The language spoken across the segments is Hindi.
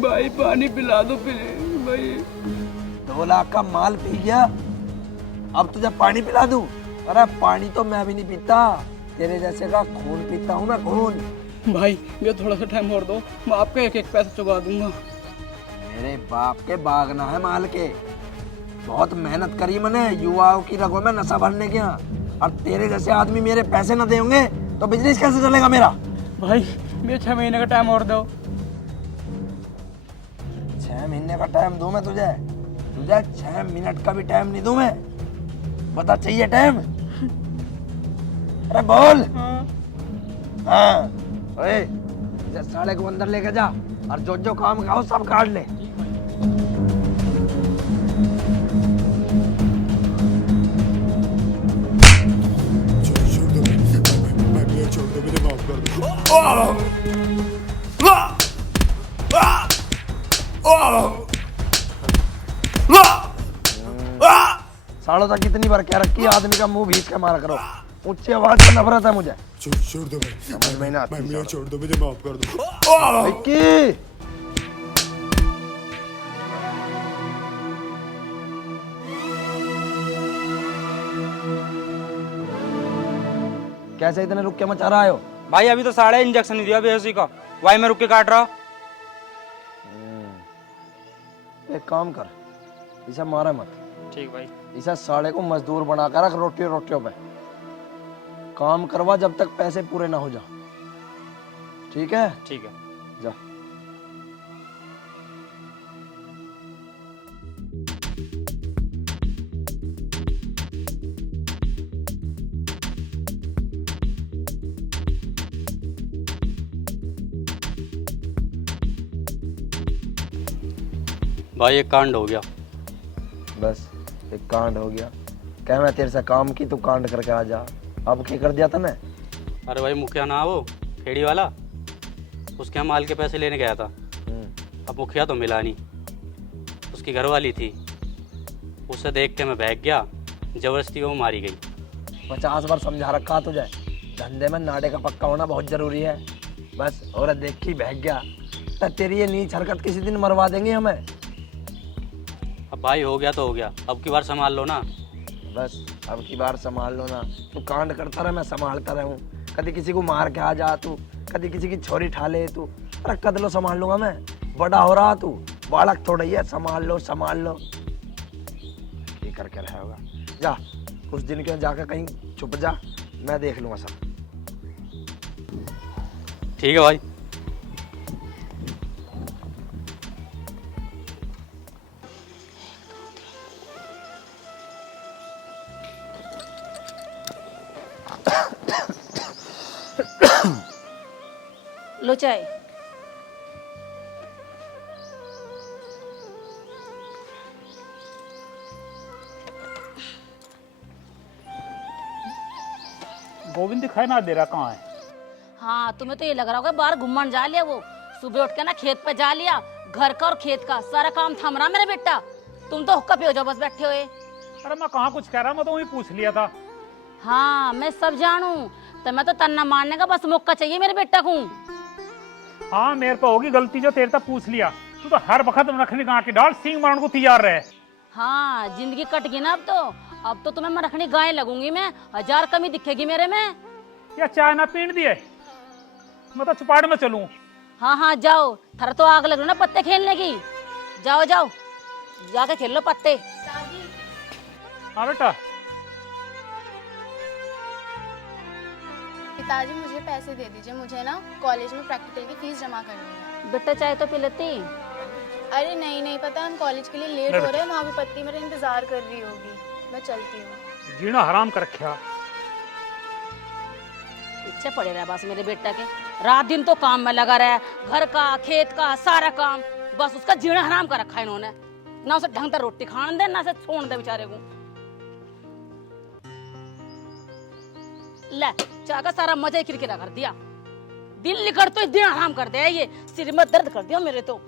भाई पानी पिला दो प्लीज भाई। 2 लाख का माल पी गया, अब तुझे पानी पिला दूं? अरे पानी तो मैं भी नहीं पीता, तेरे जैसे का खून पीता हूँ मैं, खून। भाई ये थोड़ा सा टाइम और दो, मैं आपका एक एक पैसा चुका दूंगा। मेरे बाप के बागना है माल के, बहुत मेहनत करी मैंने युवाओं की रगों में नशा भरने के यहाँ, और तेरे जैसे आदमी मेरे पैसे न देंगे तो बिजनेस कैसे चलेगा मेरा? भाई मेरे 6 महीने का टाइम और दो। 6 महीने का टाइम दूं मैं तुझे? तुझे 6 मिनट का भी टाइम नहीं दूं मैं, बता चाहिए टाइम? अरे बोल। हाँ ओए, इसे साले को अंदर लेके जा और जो जो काम खाओ सब काट ले। सालों तक कितनी बार कह रखी है आदमी का मुंह भींच के मारा करो, ऊंची आवाज से नफरत है मुझे। छोड़ दो भाई, समझ में नहीं आती। मुझे छोड़ दो, मुझे माफ कर दो। विक्की, कैसे इतने रुक के मचा रहा हो? भाई अभी तो 6.5 इंजेक्शन नहीं दिया बेहोशी का, भाई मैं रुक के काट रहा। एक काम कर, इसे मारा मत। ठीक भाई। इसे साले को मजदूर बनाकर रख, रोटियों पे काम करवा जब तक पैसे पूरे ना हो जा। ठीक है? ठीक है। जा। भाई एक कांड हो गया। बस एक कांड हो गया? क्या मैं तेरे से काम की, तू कांड करके आ जा। अब क्या कर दिया तूने? अरे भाई मुखिया ना वो खेड़ी वाला, उसके यहाँ माल के पैसे लेने गया था। अब मुखिया तो मिला नहीं, उसकी घरवाली थी, उसे देख के मैं भाग गया, जबरदस्ती वो मारी गई। 50 बार समझा रखा तुझे, धंधे में नाड़े का पक्का होना बहुत जरूरी है। बस औरत देख के भाग गया तो तेरी ये नीच हरकत किसी दिन मरवा देंगे हमें। अब भाई हो गया तो हो गया, अब की बार संभाल लो ना। बस अब की बार संभाल लो ना। तू कांड करता रहे, मैं संभालता रहूं। कभी किसी को मार के आ जा तू, कभी किसी की छोरी ठा ले तू। अरे कद लो संभाल लूंगा मैं, बड़ा हो रहा तू, बालक थोड़ा ही है। संभाल लो ये करके रहा होगा। जा कुछ दिन के जाकर कहीं छुप जा, मैं देख लूंगा सब। ठीक है भाई। लो चाय। गोविंद दिखाई ना दे रहा, कहाँ है? हाँ तुम्हें तो ये लग रहा होगा बाहर घूमने जा लिया वो। सुबह उठ के ना खेत पे जा लिया, घर का और खेत का सारा काम थम रहा मेरा बेटा। तुम तो हुक्का पियो जाओ बस बैठे हुए। अरे मैं कहाँ कुछ कह रहा, मैं तो वही पूछ लिया था। हाँ मैं सब जानू, तो मैं तो तन्ना मारने का बस मौका चाहिए मेरे बेटा को। हाँ मेरे पे होगी गलती जो तेरे तक पूछ लिया। तू तो हर वक्त रखने गाँव की डाल सींग मारने को तैयार रहे। हाँ जिंदगी कट गई ना अब तो तुम्हें मैं रखनी गाय लगूंगी मैं, 1000 कमी दिखेगी मेरे में। या चाय ना पीन दिए, मैं तो चुपाड़ में चलूं। हाँ जाओ, थर तो आग लग रही ना पत्ते खेलने की। जाओ जाके खेल लो पत्ते। हाँ बेटा। पिताजी मुझे पैसे दे दीजिए, मुझे ना कॉलेज में प्रैक्टिकल की फीस जमा करनी है। बेटा चाय तो पी लेती। अरे नहीं पता, हम कॉलेज के लिए लेट हो रहे हैं, वहाँ पे पत्ती मेरा इंतजार कर रही होगी। मैं चलती हूँ। जीना हराम कर रखा। इच्छा पड़े रहा बस मेरे बेटा के, रात दिन तो काम में लगा रहा है, घर का खेत का सारा काम, बस उसका जीना हराम कर रखा है इन्होंने। ना उसे ढंग से रोटी खाने दे, ना उसे छोड़ दे बेचारे को। ले चाय का सारा मजा ही किरकिरा कर दिया। दिल निकल तो दिन हराम कर दिया, ये सिर में दर्द कर दिया मेरे तो।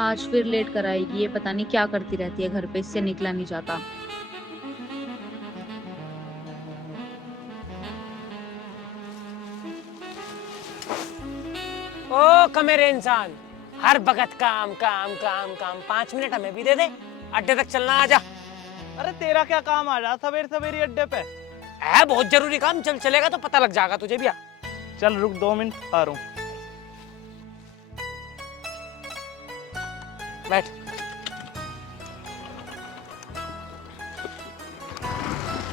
आज फिर लेट कर आएगी, ये पता नहीं क्या करती रहती है घर पे, इससे निकला नहीं जाता। ओ कमेरे इंसान, हर वक्त काम काम काम काम। 5 मिनट हमें भी दे दे, अड्डे तक चलना। आजा। अरे तेरा क्या काम आ रहा सवेरे सवेरे अड्डे पे? है बहुत जरूरी काम, चल चलेगा तो पता लग जाएगा तुझे भी। आ चल रुक 2 मिनट, आ रहा हूँ। बैठ।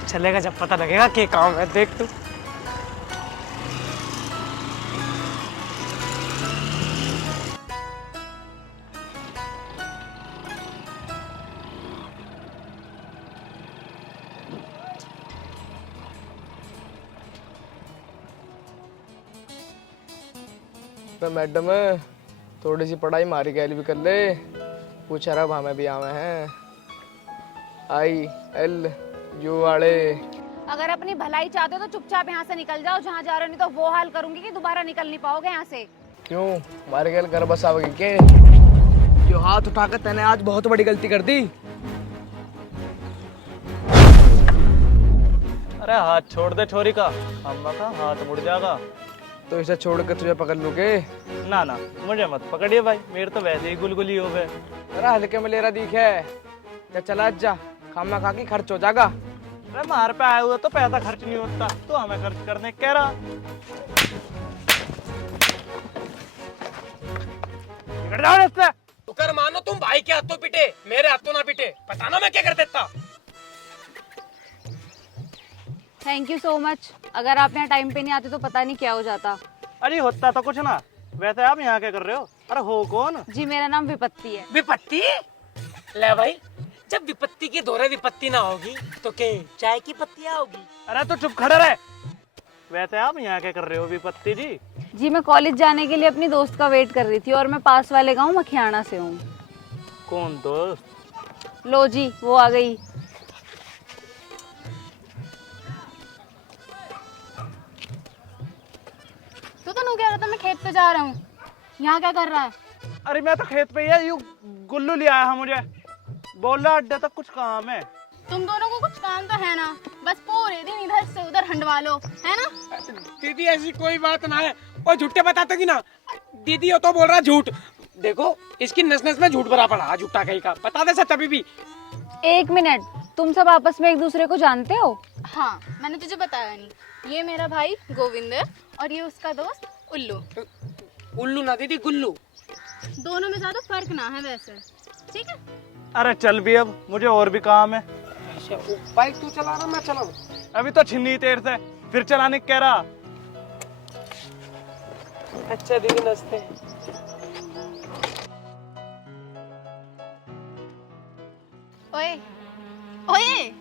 चलेगा जब पता लगेगा क्या काम है, देख तू। तो मैडम थोड़ी सी पढ़ाई मारी गैल भी कर ले, पूछ रहा अब हमें भी आवे हैं ILU वाले। अगर अपनी भलाई चाहते हो तो चुपचाप यहाँ से निकल जाओ जहाँ जा रहे हो, नहीं तो वो हाल करूंगी कि दोबारा निकल नहीं पाओगे यहाँ से। क्यों मारी गैल घर बस आवेगी के? जो हाथ उठाकर तैने आज बहुत बड़ी गलती कर दी। अरे हाथ छोड़ दे छोरी का, अम्मा का हाथ मुड़ जाएगा। तो इसे छोड़ कर तुझे पकड़ लूँ के? ना ना, मुझे मत पकड़िए भाई, मेरे तो वैसे ही गुलगुली हो गए। अरे हल्के में ले रहा दिखे, जा चला जा, खामा खा की खर्च हो जाएगा। अरे मार पे आया हुआ तो पैसा खर्च नहीं होता, तो हमें खर्च करने कह रहा। शुक्र मानो तुम भाई के हाथों पिटे, मेरे हाथों ना पिटे। पता ना मैं क्या कर देता। Thank you so much. अगर आप यहाँ टाइम पे नहीं आते तो पता नहीं क्या हो जाता। अरे होता तो कुछ ना, वैसे आप यहाँ क्या कर रहे हो? अरे हो कौन? जी मेरा नाम विपत्ति है। विपत्ति? ले भाई, जब विपत्ति की दोहरे विपत्ति ना होगी तो क्या चाय की पत्तियां होगी? अरे तो चुप खड़े रहे। वैसे आप यहाँ क्या कर रहे हो विपत्ति जी? जी मैं कॉलेज जाने के लिए अपनी दोस्त का वेट कर रही थी, और मैं पास वाले गाँव मखियाना से हूँ। कौन दोस्त? लो जी वो आ गई। तू कह रहा था मैं खेत पे जा रहा हूँ, यहाँ क्या कर रहा है? अरे मैं तो खेत पे ही है, यूं गुल्लू ले आया है मुझे, बोल रहा अड्डे तक कुछ काम है। तुम दोनों को कुछ काम तो है ना, बस पूरे दिन इधर से उधर हंडवा लो, है ना? दीदी ऐसी कोई बात ना है, और झूठे बताते कि ना। दीदी हो तो बोल रहा झूठ। देखो इसकी नस नस में झूठ भरा पड़ा, झूठा कहीं का। बता दे सच अभी भी। 1 मिनट, तुम सब आपस में एक दूसरे को जानते हो? हाँ मैंने तुझे बताया नहीं, ये मेरा भाई गोविंद है और ये उसका दोस्त उल्लू। उल्लू ना दीदी, गुल्लू। दोनों में ज्यादा फर्क ना है वैसे, ठीक है? अरे चल भी, अब मुझे और भी काम है। बाइक तू चला रहा, मैं चलाऊं? अभी तो छिन्नी तेर से, फिर चलाने कह रहा। अच्छा दीदी नमस्ते। ओए ओए,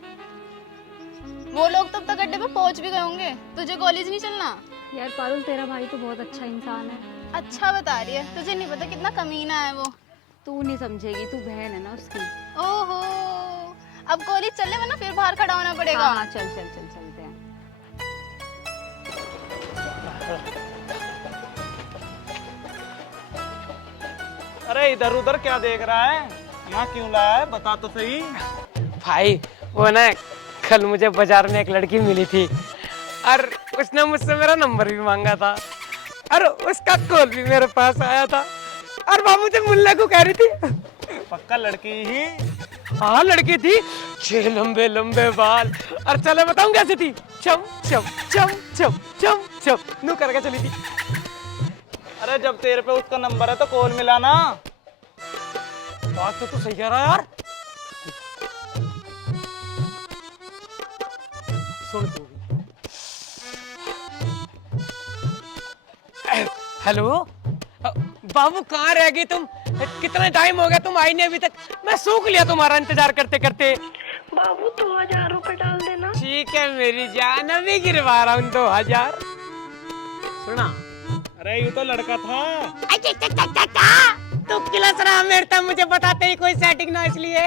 वो लोग तब तक अड्डे पे पहुंच भी गए होंगे, तुझे कॉलेज नहीं चलना? यार पारुल तेरा भाई तो बहुत अच्छा इंसान है। अच्छा बता रही है, तुझे नहीं पता कितना कमीना है वो। तू नहीं समझेगी, तू बहन है ना उसकी। ओहो, अब कॉलेज चले वरना फिर बाहर खड़ा होना पड़ेगा। हाँ चल चल चल चलते हैं। अरे इधर उधर क्या देख रहा है, यहाँ क्यों लाया है, बता तो सही। भाई वो ना कल मुझे बाजार में एक लड़की मिली थी, और उसने मुझसे मेरा नंबर भी मांगा था, और उसका कॉल भी मेरे पास आया था, और वो मुझे मिलने को कह रही थी। पक्का लड़की ही? हाँ लड़की थी, 6 लंबे लंबे बाल, और चले बताऊं कैसी थी? चम चम चम चम चम चम नू करके चली थी। अरे जब तेरे पे उसका नंबर है तो कॉल मिला ना। बात तो तू सही कह रहा है यार। सुन तू। हेलो बाबू, कहाँ रह गई तुम? कितना टाइम हो गया, तुम आई नहीं अभी तक। मैं सूख लिया तुम्हारा इंतजार करते करते। बाबू 2000 रुपए डाल देना। ठीक है मेरी जान, अभी गिरवा रहा हूँ 2000। सुना, अरे ये तो लड़का था। तू किलस रहा मेरे तब, मुझे बताते ही कोई सेटिंग ना, इसलिए।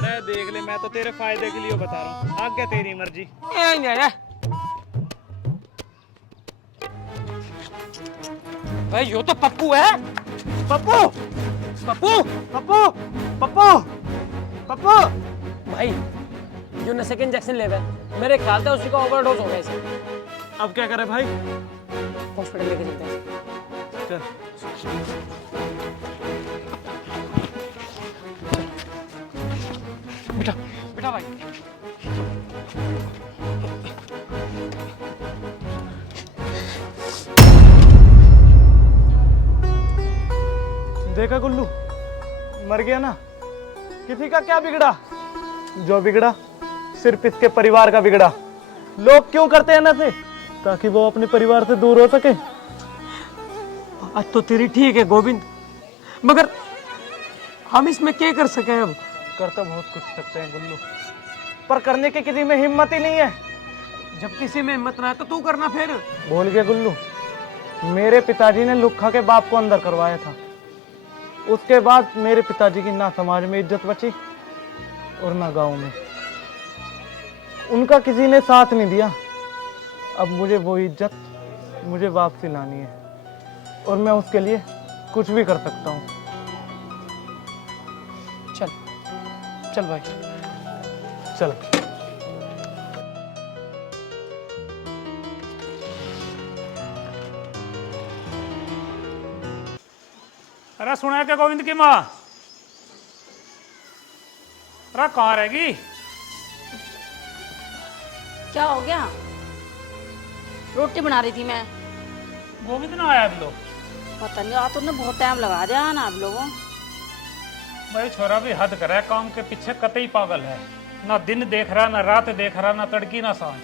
अरे देख ले, मैं तो तेरे फायदे के लिए बता रहा हूँ, आगे तेरी मर्जी। भाई यो तो पप्पू है। पप्पू पप्पू पप्पू पप्पू पप्पू भाई जो नशे के इंजेक्शन ले रहे मेरे ख्याल से उसी का ओवरडोज हो गया इसे। अब क्या करे भाई? हॉस्पिटल लेके चलते हैं। चल बेटा बेटा भाई देखा गुल्लू, मर गया ना। किसी का क्या बिगड़ा? जो बिगड़ा सिर्फ इसके परिवार का बिगड़ा। लोग क्यों करते हैं नशे? ताकि वो अपने परिवार से दूर हो सके। आज तो तेरी ठीक है गोविंद, मगर हम इसमें क्या कर सके अब? कर तो बहुत कुछ सकते हैं गुल्लू, पर करने की किसी में हिम्मत ही नहीं है। जब किसी में हिम्मत ना है तो तू करना फिर। भूल गया गुल्लू, मेरे पिताजी ने लुक्खा के बाप को अंदर करवाया था। उसके बाद मेरे पिताजी की ना समाज में इज्जत बची और ना गांव में। उनका किसी ने साथ नहीं दिया। अब मुझे वो इज्जत मुझे वापसी लानी है और मैं उसके लिए कुछ भी कर सकता हूँ। चल चल भाई चल। अरे सुना क्या गोविंद की माँ? अरे कहाँ रहेगी? क्या हो गया? रोटी बना रही थी मैं। गोविंद ना आया अभी लोग? पता नहीं, आज तुमने बहुत टाइम लगा दिया ना आप लोगों। भाई छोरा भी हद करे है, काम के पीछे कतई पागल है। ना दिन देख रहा, ना रात देख रहा, ना तड़की ना सांझ।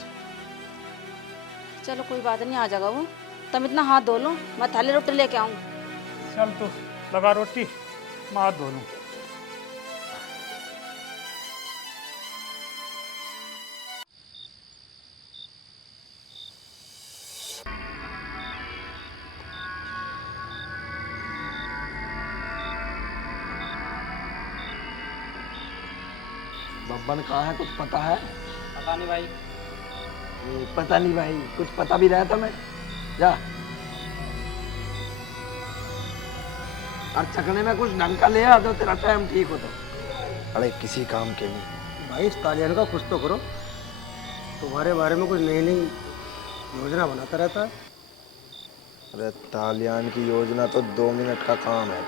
चलो कोई बात नहीं, आ जाएगा वो। तुम इतना हाथ धो लो, मैं थाली रोटी लेके आऊँ। चल तू लगा रोटी, मैं हाथ धो लूं। बब्बन कहाँ है, कुछ पता है? पता नहीं भाई। पता नहीं भाई, कुछ पता भी रहा था मैं। जा और चकने में कुछ ढंग का ले आ तो तेरा टाइम ठीक हो तो। अरे किसी काम के नहीं भाई इस तालियान का कुछ तो करो। तुम्हारे बारे में कुछ नई नई योजना बनाता रहता है। अरे तालियान की योजना तो 2 मिनट का काम है,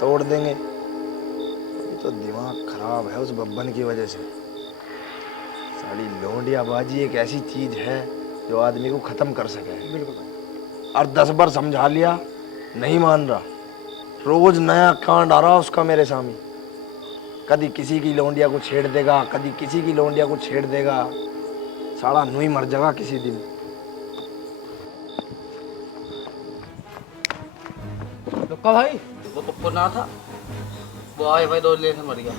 तोड़ देंगे। अभी तो दिमाग खराब है उस बब्बन की वजह से। साली लोंडियाबाजी एक ऐसी चीज है जो आदमी को खत्म कर सके। बिल्कुल भाई। और 10 बार समझा लिया, नहीं मान रहा। रोज नया कांड आ रहा उसका मेरे सामने। कभी किसी की लोंडिया को छेड़ देगा, कभी किसी की लोंडिया को छेड़ देगा। साला नुई मर जाएगा किसी दिन। लुक्का भाई, वो पप्पू ना था, वो आए भाई 2 लेने मर गया।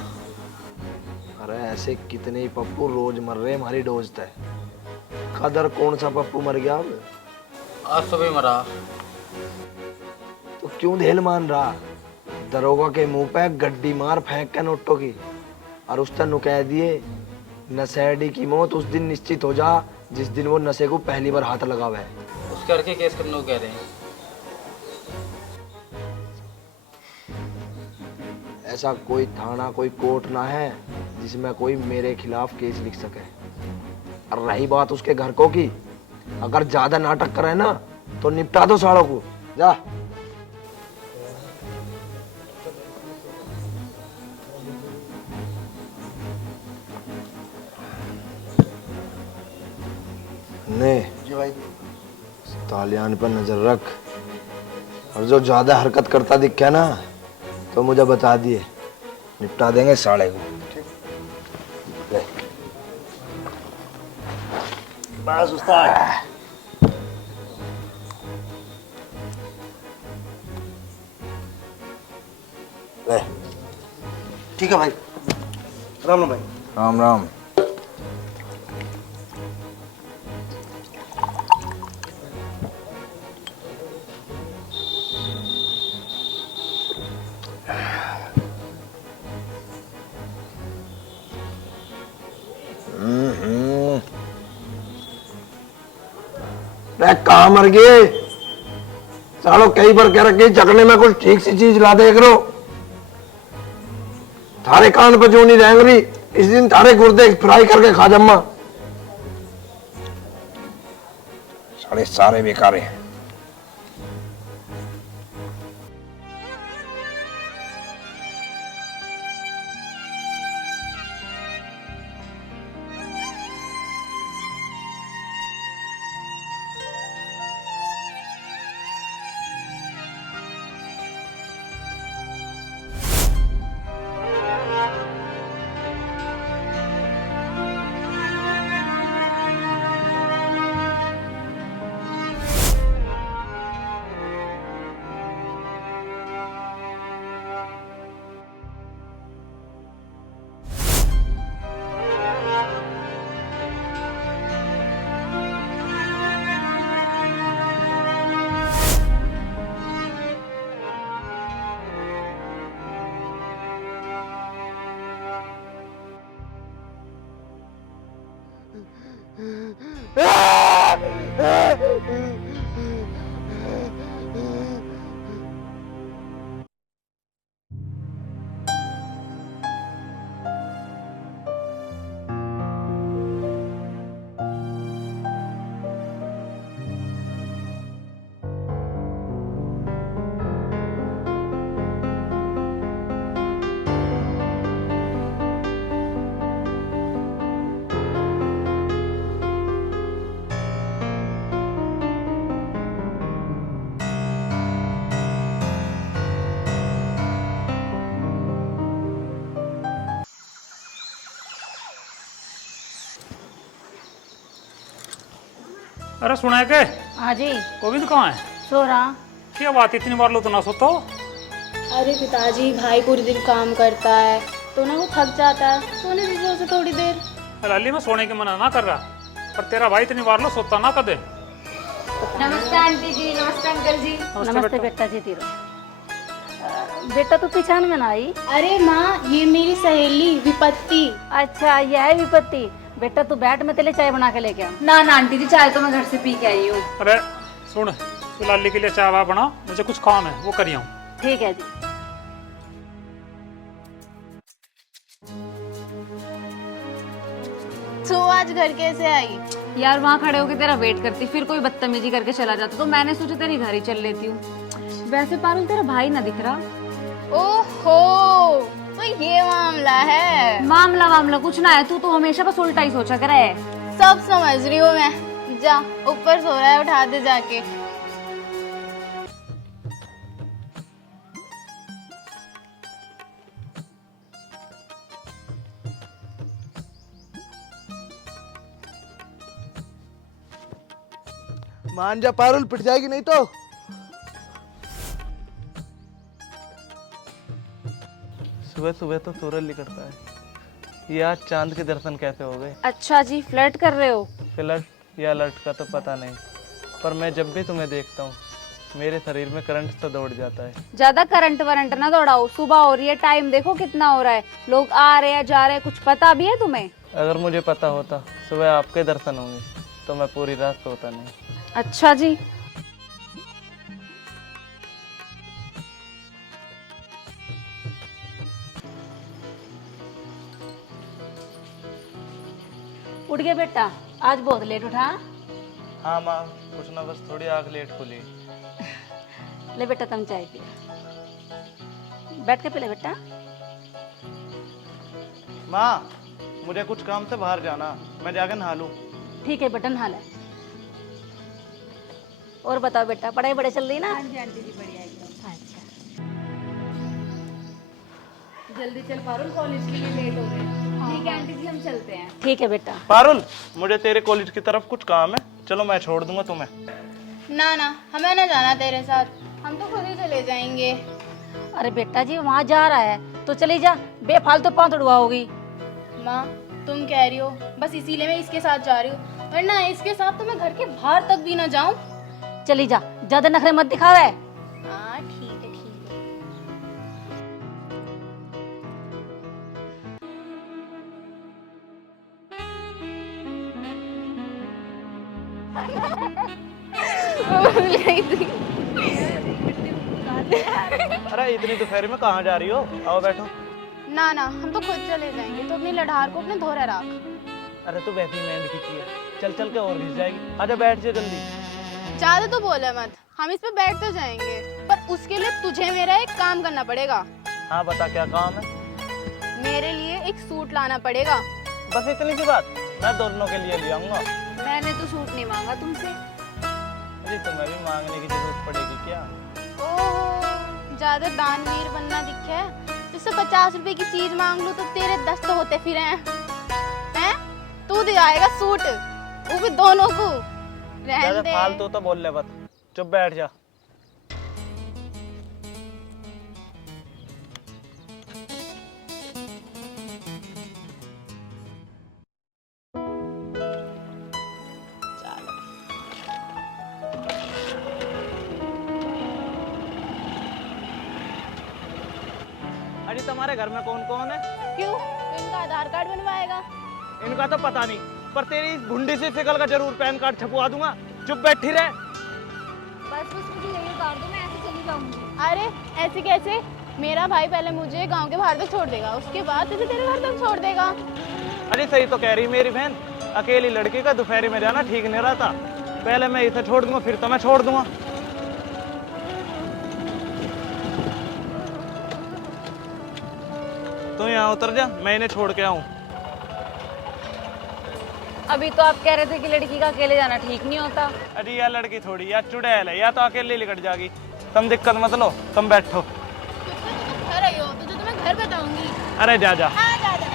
अरे ऐसे कितने ही पप्पू रोज मर रहे हमारी डोज तय। कदर कौन सा पप्पू मर गया अब? आज सुबह मरा। तो क्यों धेल मान रहा? दरोगा के मुंह पे गड्डी मार फेंक के नोटों की और उस तक कह दिए नशेड़ी की मौत उस दिन निश्चित हो जा जिस दिन वो नशे को पहली बार हाथ लगावे है। उस करके केस करने को कह रहे हैं। ऐसा कोई थाना कोई कोर्ट ना है जिसमें कोई मेरे खिलाफ केस लिख सके। और रही बात उसके घर को की, अगर ज्यादा नाटक करे ना तो निपटा दो सालों को। जा। ने जी भाई। तालियान पर नजर रख और जो ज्यादा हरकत करता दिखे ना तो मुझे बता दिए, निपटा देंगे साले को। ले। बस उस्ताद। ले। ठीक है भाई। राम राम भाई। राम राम। कहाँ मर गए? सालो कई बार कह रखी चखने में कुछ ठीक सी चीज ला देख रो। थारे कान पे जो नहीं रहेंगे इस दिन थारे गुर्दे फ्राई करके खा जम्मा। सारे सारे बेकार हैं। अरे सुना है के हाँ जी। गोविंद कहाँ है? सो रहा। क्या बात इतनी बार लो तो ना सोतो। अरे पिताजी भाई पूरे दिन काम करता है तो ना वो थक जाता है, सोने दीजिए उसे थोड़ी देर। लाली मैं सोने की मना ना कर रहा, पर तेरा भाई इतनी बार लो सोता ना कदे। नमस्ते आंटी जी, नमस्ते अंकल जी। नमस्ते बेटा जी तीरो। बेटा तू पहचान में ना आई? अरे माँ ये मेरी सहेली विपत्ति। अच्छा यह है विपत्ति। बेटा तू बैठ, मैं तेरे लिए चाय बना के लेके आऊँ। ना ना आंटी जी, चाय तो मैं घर से पी के आई हूँ। अरे सुन, तू लाली के लिए चाय वा बना, मुझे कुछ काम है वो करिए। ठीक है जी। तू आज घर कैसे आई? यार वहाँ खड़े होके तेरा वेट करती, फिर कोई बदतमीजी करके चला जाता तो मैंने सोचा तेरी घर ही चल लेती हूँ। वैसे पारुल तेरा भाई ना दिख रहा। ओहो तो ये मामला है। मामला कुछ ना है, तू तो हमेशा बस उल्टा ही सोचा करे है। सब समझ रही हूँ मैं। जा ऊपर सो रहा है, उठा दे जाके। मान जा पारुल, पिट जाएगी नहीं तो। सुबह सुबह तो सूरज निकलता है। ये आज चांद के दर्शन कैसे हो गए? अच्छा जी, फ्लर्ट कर रहे हो? फ्लर्ट या लर्ट का तो पता नहीं, पर मैं जब भी तुम्हें देखता हूँ मेरे शरीर में करंट तो दौड़ जाता है। ज्यादा करंट वरंट ना दौड़ाओ, सुबह हो रही है, टाइम देखो कितना हो रहा है, लोग आ रहे हैं जा रहे हैं, कुछ पता भी है तुम्हें? अगर मुझे पता होता सुबह आपके दर्शन होंगे तो मैं पूरी रात सोता नहीं। अच्छा जी। उठ गया बेटा? आज बहुत लेट उठा। हाँ माँ, कुछ ना बस थोड़ी आग लेट खुली। ले बेटा तुम चाय पिया, बैठ के पी ले बेटा। माँ मुझे कुछ काम से बाहर जाना, मैं जाकर नहा लूँ। ठीक है बेटा, नहा ले। और बताओ बेटा, पढ़ाई बढ़िया चल रही ना? हाँ जी आंटी जी, बढ़िया एकदम। अच्छा जल्दी चल पारुल, कॉलेज के लिए लेट हो गए। ठीक है आंटी जी, हम चलते हैं। ठीक है बेटा। पारुल मुझे तेरे कॉलेज की तरफ कुछ काम है, चलो मैं छोड़ दूंगा तुम्हें। ना ना, हमें ना जाना तेरे साथ, हम तो खुद ही चले जाएंगे। अरे बेटा जी वहाँ जा रहा है तो चली जा, बेफालतू पाँव तोड़वा होगी। माँ तुम कह रही हो, बस इसीलिए मैं इसके साथ जा रही हूँ, वरना इसके साथ तो मैं घर के बाहर तक भी ना जाऊँ। चली जा, ज्यादा नखरे मत दिखावे। हाँ ठीक है ठीक है। अरे इतनी दोपहर में कहाँ जा रही हो? आओ बैठो। ना ना, हम तो खुद चले जाएंगे, तो अपनी लड़ार को अपने धोरे रख। अरे तू वैसे ही मेंढ खींची है, चल चल के और घिस जाएगी। आजा बैठ जा जल्दी। ज्यादा तो बोले मत, हम इस पे बैठ तो जाएंगे, पर उसके लिए तुझे मेरा एक काम करना पड़ेगा। हाँ बता क्या काम है? मेरे लिए एक सूट लाना पड़ेगा। बस इतनी सी बात? मैं दोनों के लिए ले आऊंगा। मैंने तो सूट नहीं मांगा तुमसे। अरे तुम्हें भी मांगने की जरूरत पड़ेगी क्या? ओह, ज्यादा दानवीर बनना दिखे है। तुझसे 50 रुपए की चीज मांग लूं तो तेरे 10 तो होते फिर हैं? तू दिलाएगा सूट, वो भी दोनों को। रहने दे। फालतू तो बोल ले बस, चुप बैठ जा। अरे तुम्हारे घर में कौन कौन है? क्यों? तो इनका आधार कार्ड बनवाएगा। इनका तो पता नहीं, पर तेरी इस भुंडी से शकल का जरूर पैन कार्ड छपवा दूंगा। चुप बैठी रहे। बस मुझे यही उतार दो, मैं ऐसे चली जाऊंगी। अरे ऐसे कैसे? मेरा भाई पहले मुझे गांव के बाहर तक छोड़ देगा, उसके बाद तुझे तेरे घर तक छोड़ देगा। अरे सही तो कह रही मेरी बहन, अकेली लड़की का दोपहर में जाना ठीक नहीं रहता। पहले मैं इसे छोड़ दूंगा, फिर तो मैं छोड़ दूंगा। तो यहाँ उतर जा, मैं इन्हें छोड़ के आऊँ। अभी तो आप कह रहे थे कि लड़की का अकेले जाना ठीक नहीं होता। अरे यार लड़की थोड़ी या चुड़ैल है, या तो अकेले लिकट जाएगी। तुम दिक्कत मत लो, तुम बैठो। घर आई हो तुझे तो मैं घर बताऊंगी। अरे जा जा। हाँ, जा जा।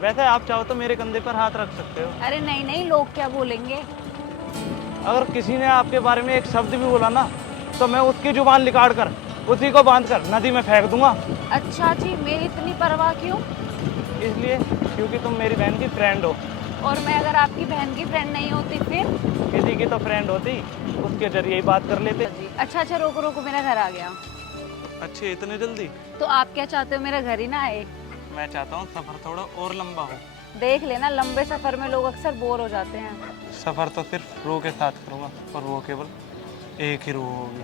वैसे आप चाहो तो मेरे कंधे पर हाथ रख सकते हो। अरे नहीं नहीं, लोग क्या बोलेंगे? अगर किसी ने आपके बारे में एक शब्द भी बोला ना, तो मैं उसकी जुबान निकाल कर उसी को बांध कर नदी में फेंक दूंगा। अच्छा जी, मेरी इतनी परवाह क्यों? इसलिए क्योंकि तुम मेरी बहन की फ्रेंड हो। और मैं अगर आपकी बहन की फ्रेंड नहीं होती फिर? किसी की तो फ्रेंड होती, उसके जरिए ही बात कर लेते। अच्छा अच्छा, रोको रोको, मेरा घर आ गया। अच्छे इतने जल्दी? तो आप क्या चाहते हो, मेरा घर ही ना आए? मैं चाहता हूँ सफर थोड़ा और लंबा हो। देख लेना, लंबे सफर में लोग अक्सर बोर हो जाते हैं। सफर तो सिर्फ रूह के साथ करूँगा, और वो केवल एक ही रूह होगी।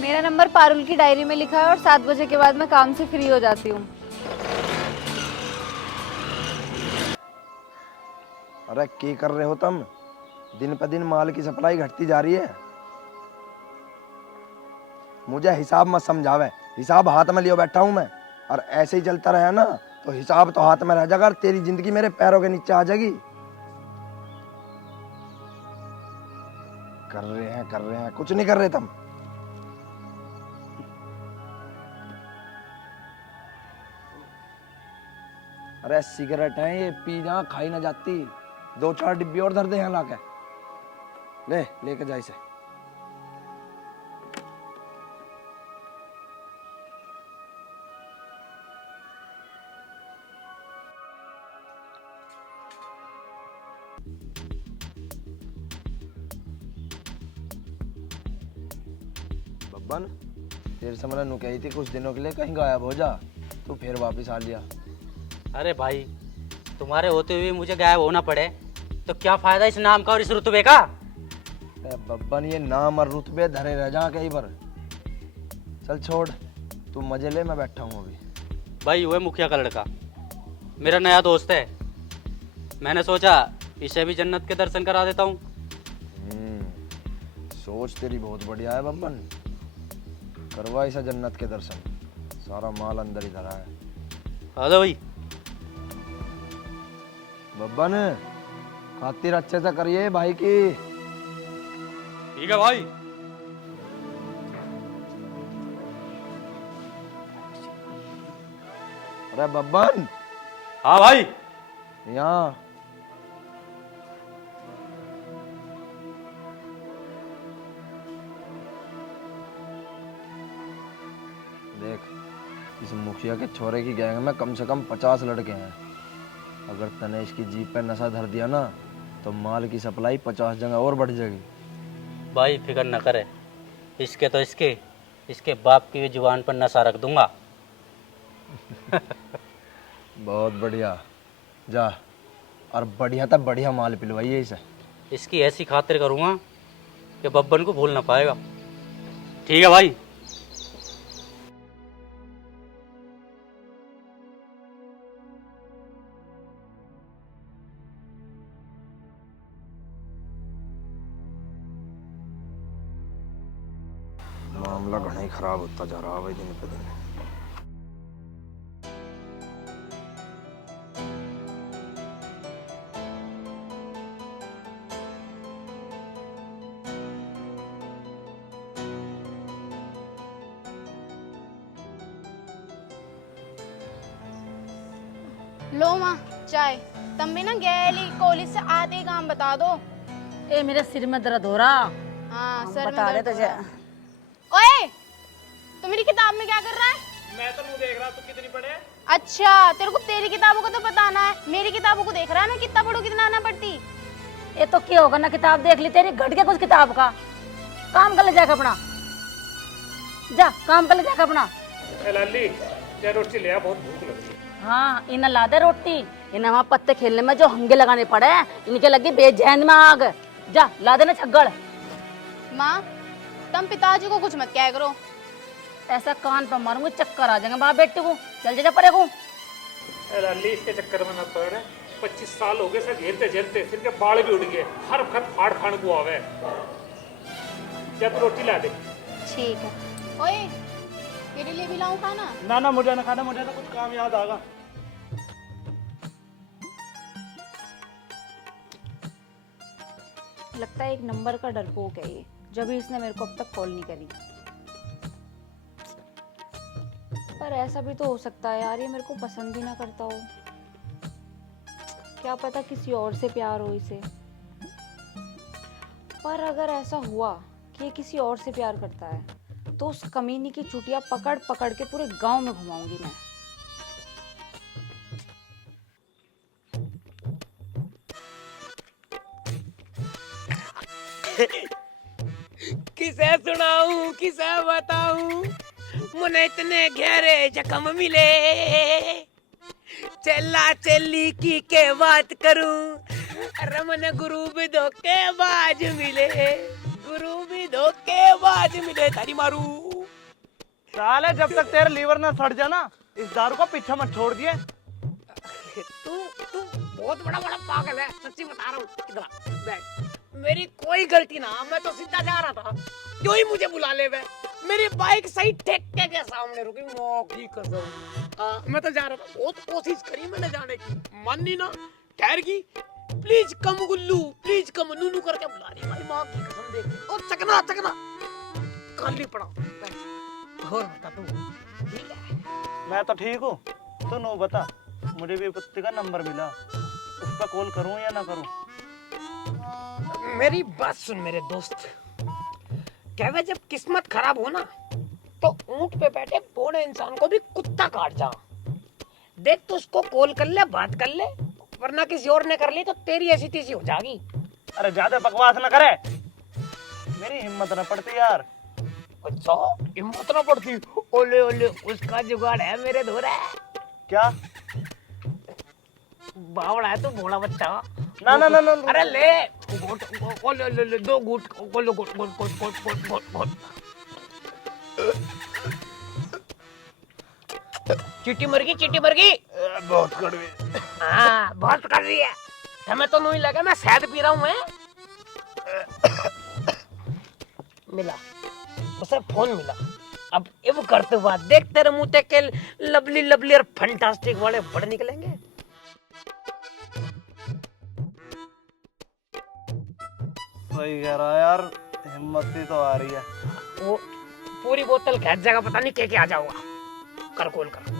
मेरा नंबर पारुल की डायरी में लिखा है और 7 बजे के बाद मैं काम से फ्री हो जाती हूँ। अरे क्या कर रहे हो तुम? दिन पर दिन माल की सप्लाई घटती जा रही है। मुझे हिसाब मत समझावे, हिसाब हाथ में लियो बैठा हूं मैं, और ऐसे ही चलता रहा ना तो हिसाब तो हाथ में रह जाएगा और तेरी जिंदगी मेरे पैरों के नीचे आ जाएगी। कर रहे हैं, कुछ नहीं कर रहे तुम। अरे सिगरेट है ये, पी जा, खाई ना जाती। 2-4 डिब्बी और धर दे यहाँ लाके। लेके जा इसे। बब्बन, तेरे से मैंने नुकई थी कुछ दिनों के लिए कहीं गायब हो जा, तू फिर वापस आ लिया। अरे भाई, तुम्हारे होते हुए मुझे गायब होना पड़े तो क्या फायदा इस नाम का और इस रुतबे का? बब्बन, ये नाम और रुतबे धरे रह जा कहीं पर। चल छोड़, तू मजे ले, मैं बैठा हूँ अभी। भाई वो है मुखिया का लड़का, मेरा नया दोस्त है। मैंने सोचा इसे भी जन्नत के दर्शन करा देता हूँ। सोच तेरी बहुत बढ़िया है बब्बन, करवा इसे जन्नत के दर्शन। सारा माल अंदर ही धरा है। आ जाओ भाई। बब्बन, खातिर अच्छे से करिए भाई की। ठीक है भाई। अरे बब्बन। हाँ भाई। यहाँ देख, इस मुखिया के छोरे की गैंग में कम से कम 50 लड़के हैं। अगर तने इसकी जीप पे नशा धर दिया ना तो माल की सप्लाई 50 जगह और बढ़ जाएगी। भाई फिक्र न करे, इसके तो इसके इसके बाप की भी जुबान पर नशा रख दूंगा। बहुत बढ़िया, जा और बढ़िया तब बढ़िया माल पिलवाइए इसे। इसकी ऐसी खातिर करूंगा कि बब्बन को भूल ना पाएगा। ठीक है भाई। मामला घना ही खराब होता जा रहा है दिन पे दिन। लो माँ चाय। तुम भी ना गैली कॉलेज से आते ही काम बता दो। ए मेरे सिर में दर्द हो रहा। हाँ सर बता में दे दर्द तुझे। हो रहा। ओए तू मेरी किताब में क्या कर रहा है? मैं तो मुंह देख रहा, तू कितनी पढ़े? अच्छा तेरे को तेरी किताबों का तो बताना है, मेरी किताबों को देख रहा है मैं कितना पढ़ू कितना आना पड़ती। ये तो क्या होगा ना, किताब देख ली तेरी, घट के कुछ किताब का। काम कर ले जाकर अपना, जा काम कर ले जाकर अपना। ए लाली, चाय रोटी ले आ, बहुत भूख लगी है। हाँ इन्हें ला दे रोटी। इन्हें वहाँ पत्ते खेलने में जो हंगे लगाने पड़े हैं, इनके लगी बेचैन में आग। जा ला देना छग्गड़। माँ तुम पिताजी को कुछ मत क्या करो। ऐसा कान पर मारूंगी चक्कर आ जाएंगे बाप बेटे को। चल जा परे को। ए लाली, इसके चक्कर में न पड़। 25 साल हो गए सर झेलते झेलते, सिर के बाल भी उड़ गए, हर वक्त फाड़ खान को आवे। जब रोटी ला दे। ठीक है। ओए तेरे लिए भी लाऊं खाना? ना ना मुझे ना खाना, मुझे तो कुछ काम याद आगा। लगता है एक नंबर का डरपोक है ये, जब भी इसने मेरे को अब तक कॉल नहीं करी। पर ऐसा भी तो हो सकता है यार, ये मेरे को पसंद ही ना करता हो। क्या पता किसी और से प्यार हो इसे। पर अगर ऐसा हुआ कि ये किसी और से प्यार करता है तो उस कमीनी की चुटिया पकड़ पकड़ के पूरे गांव में घुमाऊंगी मैं। किसे सुनाऊं किसे बताऊं, मुझे इतने गहरे जख्म मिले। चला चली की के बात करूं, रमन गुरु भी धोखेबाज मिले, गुरु भी धोखेबाज मिले। तारी मारू साले जब तक तेरा लीवर ना सड़ जाए ना, इस दारू का पीछा मत छोड़ दिए। तू तू बहुत बड़ा बड़ा पागल है, सच्ची बता रहा हूँ। इधर बैठ, मेरी कोई गलती ना, मैं तो सीधा जा रहा था, क्यों ही मुझे बुला ले। मेरी बाइक सही ठेके के सामने रुकी, मौत की कसम। मैं तो जा रहा था, बहुत कोशिश करी मैंने जाने की, मन नहीं ना, ठहर गई। Please come Gullu, please come, नूनू करके बुला रही भाई, माँ की कसम देख। ओ चकना चकना खाली पड़ा। और बता तू ठीक है? मैं तो ठीक हूँ, तू नो बता। मुझे भी कुत्ते का नंबर मिला, उस पर कॉल करूँ या ना करूँ? मेरी बात सुन मेरे दोस्त, कहवे जब किस्मत खराब हो ना तो ऊंट पे बैठे बूढ़े इंसान को भी कुत्ता काट जा। देख तू उसको कॉल कर ले, बात कर ले, वरना किसी और ने कर ली तो तेरी ऐसी तीसी हो जाएगी। अरे ज्यादा बकवास ना करे, मेरी हिम्मत ना पड़ती यार। अच्छा हिम्मत ना पड़ती? ओले ओले उसका जुगाड़ है मेरे धोरे। क्या बावड़ा है तू, भोला बच्चा। ना ना ना ना। अरे ले घोट, ओले ओले ले, दो घूट, ओले घोट घोट घोट घोट घोट घोट घोट। चिट्टी मर गई, चिट्टी मर गई। बहुत कड़वी। हाँ बहुत कर रही है, हमें तो नहीं लगा, मैं शहद पी रहा हूँ। मैं मिला उसे फोन मिला, अब इव करते हुआ देख तेरे मुंह ते के लवली लवली और फंटास्टिक वाले बड़ निकलेंगे। सही कह रहा यार, हिम्मत ही तो आ रही है। वो पूरी बोतल खेच जाएगा, पता नहीं क्या क्या आ जाऊंगा। कर कॉल कर।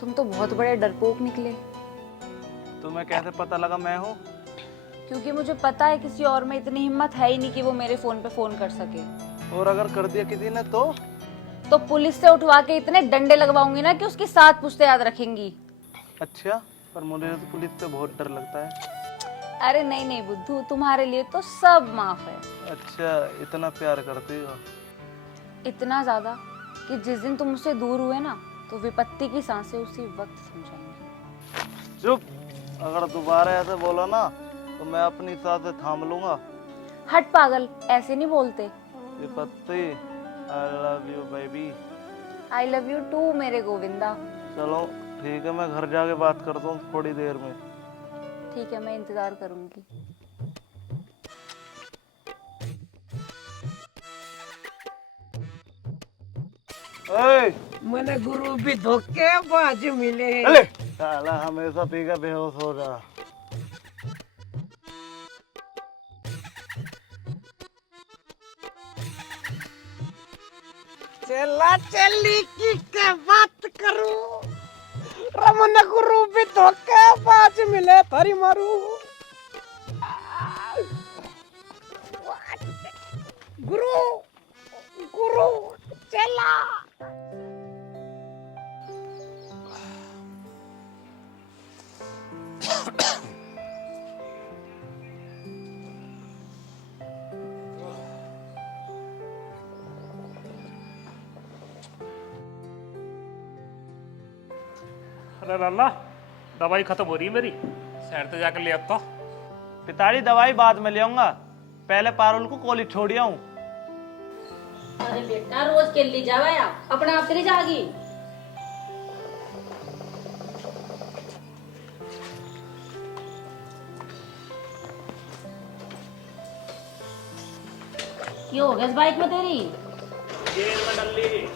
तुम तो बहुत बड़े डरपोक निकले। तुम्हें कैसे पता लगा मैं हूँ? क्योंकि मुझे पता है किसी और में इतनी हिम्मत है ही नहीं कि वो मेरे फोन पे फोन कर सके। और अगर कर दिया किसी ने तो पुलिस से उठवा के इतने डंडे लगवाऊंगी ना कि उसकी 7 पुश्ते याद रखेंगी। अच्छा, पर मुझे तो पुलिस से बहुत डर लगता है। अरे नहीं नहीं बुद्धू, तुम्हारे लिए तो सब माफ है। अच्छा, इतना प्यार करती हो? इतना ज्यादा कि जिस दिन तुम मुझसे दूर हुए ना तो विपत्ति की सांसें उसी वक्त समझाएंगी। चुप, अगर दोबारा ऐसे बोला ना तो मैं अपनी सांसें थाम लूंगा। हट पागल, ऐसे नहीं बोलते। विपत्ति, I love you baby. I love you too मेरे गोविंदा। चलो ठीक है, मैं घर जाके बात करता हूँ थोड़ी देर में। ठीक है, मैं इंतजार करूंगी। मैंने गुरु भी धोखे बाज मिले। अरे साला हमेशा पी के बेहोश हो जा। चला चली की क्या बात करूं, रमन गुरु भी धोखे बाज मिले थारी मारू। गुरु गुरु चला। अरे लाला, दवाई खत्म हो रही है मेरी, शहर तक जाकर ले आता। पिताजी दवाई बाद में ले आऊंगा, पहले पारुल को कॉलेज छोड़ आऊं। अरे बेटा रोज के लिए जावा आप, अपना आप चली जाएगी। क्यों हो गया इस बाइक में तेरी? जेल में डाल ली।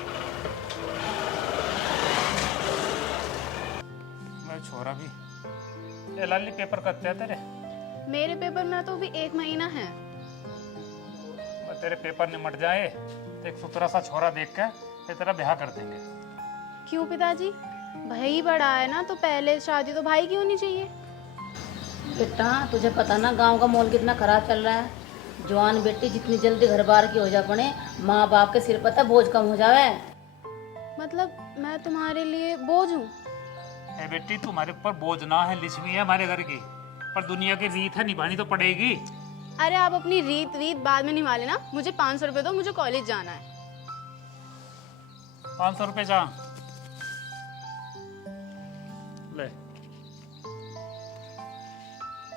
मैं छोरा भी ये लाली पेपर करते हैं तेरे। मेरे पेपर में तो अभी 1 महीना है। तेरे पेपर निमट जाए तो एक सुथरा सा छोरा देख के फिर तेरा ब्याह कर देंगे। क्यों पिताजी? भाई बड़ा है ना, तो पहले शादी तो भाई की होनी चाहिए। बेटा तुझे पता ना गांव का माहौल कितना खराब चल रहा है। जवान बेटी जितनी जल्दी घर बार की हो जा पड़े, माँ बाप के सिर पर बोझ कम हो जावे। मतलब मैं तुम्हारे लिए बोझ हूँ? बेटी तुम्हारे ऊपर बोझ ना है, लिच्छवी है हमारे घर की, पर दुनिया की रीत है, निभानी तो पड़ेगी। अरे आप अपनी रीत बाद में निभा लेना, मुझे 500 रुपए दो, मुझे कॉलेज जाना है। 500 रुपए जा ले,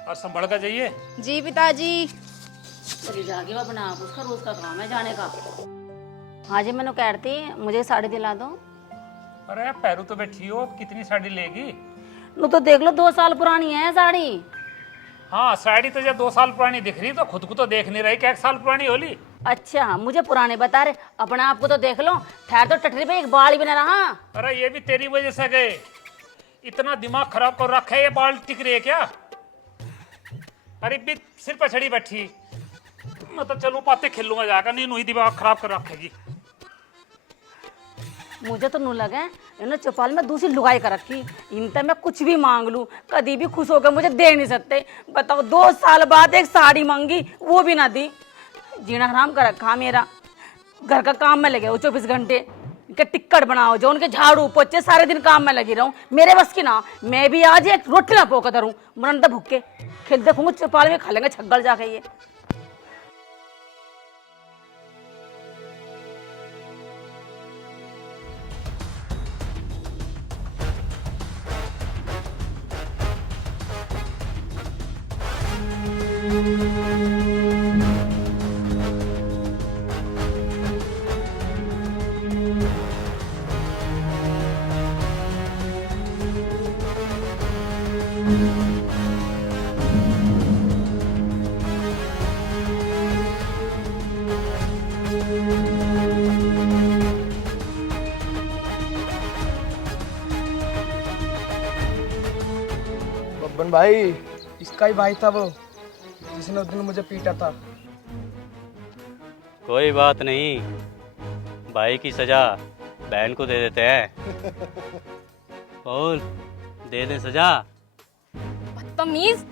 और संभल कर जाइए। जी पिताजी। चली जाके वो अपना आप, उसका रोज का काम है जाने का। हाँ जी, मैंने कहती मुझे साड़ी दिला दो। अरे पैरू तो बैठी हो, कितनी साड़ी लेगी? नो तो देख लो, 2 साल पुरानी है साड़ी। हाँ साड़ी तो जब 2 साल पुरानी दिख रही तो खुद को तो देख नहीं रही कि 1 साल पुरानी होली। अच्छा मुझे पुराने बता रहे, अपने आप को तो देख लो। ठहर तो टटरी पे एक बाल भी न रहा। अरे ये भी तेरी वजह से गए, इतना दिमाग खराब कर रखा है, ये बाल टिक रही है क्या? अरे भी सिर पर चढ़ी बैठी, मैं तो चलूं पाते खेलूंगा जाकर, नहीं हुई दिमाग खराब कर रखेगी। मुझे तो नू लगे इन्होंने चौपाल में दूसरी लुगाई कर रखी। इनसे मैं कुछ भी मांग लूं, कभी भी खुश होकर मुझे दे नहीं सकते। बताओ 2 साल बाद एक साड़ी मांगी, वो भी ना दी। जीना हराम कर रखा मेरा। घर का काम में लगे हो 24 घंटे, इनके टिक्कट बनाओ, जो उनके झाड़ू पोछे, सारे दिन काम में लगी रहूं। मेरे बस की ना, मैं भी आज एक रोटी ना पोकर धरूं, मरंदा भूखे खेल देखूंगा चौपाल में खा लेंगे छग्गल जाके। ये बब्बन भाई, इसका ही भाई था वो जिसने उस दिन मुझे पीटा था। कोई बात नहीं, भाई की सजा बहन को दे देते हैं। बोल, दे दे सजा। बदतमीज।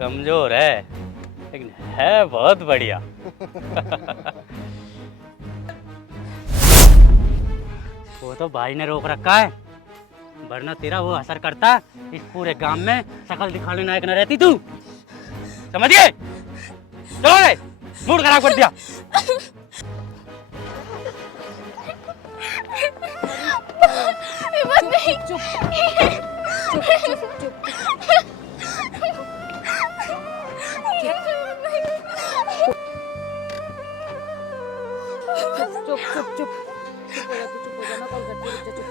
कमजोर है लेकिन है बहुत बढ़िया। वो तो भाई ने रोक रखा है, वरना तेरा वो असर करता इस पूरे गांव में शकल दिखाने लायक न रहती तू। समझ गए? चलो रे, मूड खराब कर दिया। चुप चुप चुप चुप चुप चुप चुप चुप हो जा, तू चुप हो जा, मैं कॉल करती हूँ, रुक जा, चुप।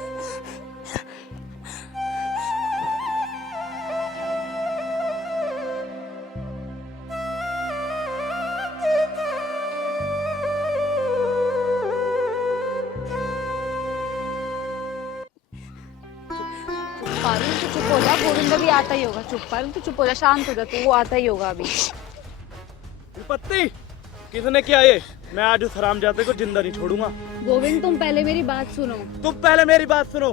पारुल तू चुप हो जा, गोविंद भी आता ही होगा। चुप पारुल तू चुप हो जा, शांत हो जा तू, वो आता ही होगा अभी। विपत्ति, किसने किया ये? मैं आज उस हरामजादे को जिंदा नहीं छोड़ूंगा। गोविंद तुम पहले मेरी बात सुनो। तुम पहले मेरी बात सुनो।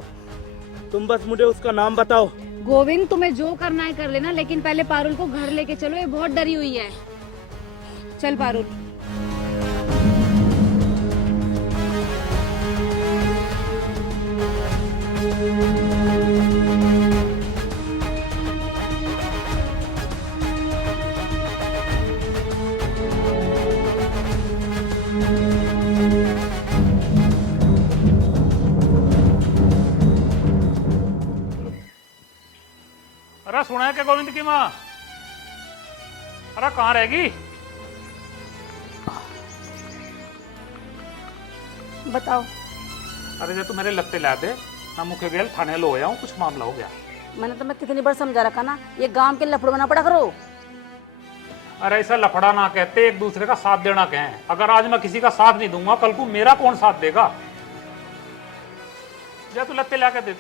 तुम बस मुझे उसका नाम बताओ। गोविंद तुम्हें जो करना है कर लेना, लेकिन पहले पारुल को घर लेके चलो, ये बहुत डरी हुई है। चल पारुल। अरे सुना है क्या गोविंद की माँ? अरे कहाँ रहेगी? बताओ। अरे जो तू मेरे लगते ला दे, मैं मुख्य गेल थाने लो आया हूँ, कुछ मामला हो गया। मैंने तुम्हें कितनी बार समझा रखा ना, ये गांव के लफड़ बना पड़ा करो। अरे ऐसा लफड़ा ना कहते, एक दूसरे का साथ देना कहें। अगर आज मैं किसी का साथ नहीं दूंगा, कल को मेरा कौन साथ देगा? जा तू लत्ते ला के दे।